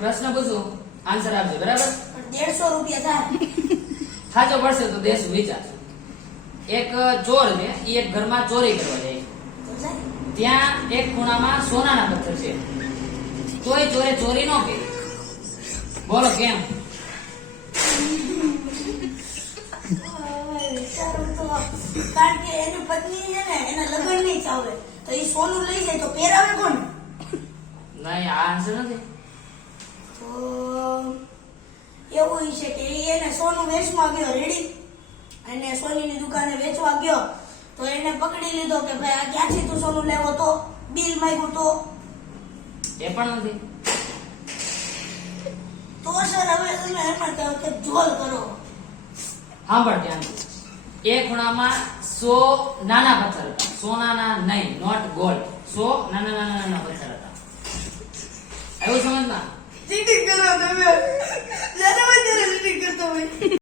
પ્રશ્ન પૂછું? આન્સર આપજો બરાબર? દેડસો રૂપિયા થાય. સાચો પડશે તો દેશું વિચાર. એક ચોર છે એ એક ઘરમાં ચોરી કરવા જાય. ત્યાં એક ખૂણામાં સોનાના પથ્થર છે. તોય ચોરે ચોરી નો કરી. બોલો કેમ? તો કારણ કે એની પત્ની છે ને એના લગ્ન નહીં ચાલે તો એ સોનું લઈ જાય તો પહેરાવે કોણ? નહીં આ આન્સર નથી. એવું છે કે એ એને સોનું વેચવા ગયો રેડી. અને સોનીની દુકાને વેચવા ગયો. તો એને પકડી લીધો કે ભાઈ આ ક્યાંથી તું સોનું લેવો તો? બિલ માંગ્યું તો? એ પણ નથી. તો સર હવે તમે એમ કહો કે જોલ કરો. સાંભળ ધ્યાન. એ ખૂણામાં સો નાના પથ્થર હતા. સોનાના નહીં નોટ ગોલ્ડ. સો નાના નાના નાના પથ્થર હતા. એવું સમજમાં? 紧紧跟在我的